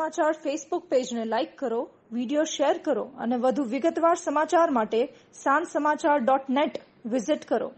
સમાચાર ફેસબુક પેજને લાઇક કરો, વિડીયો શેર કરો અને વધુ વિગતવાર સમાચાર માટે sanssamachar.net વિઝિટ કરો.